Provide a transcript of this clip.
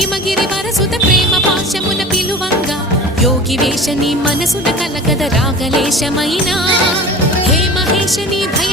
హిమగిరి వరసుత ప్రేమ పాశమున పిలువంగా యోగి వేషని మనసున కలకద రాగలేశమైనా హే మహేశని భయ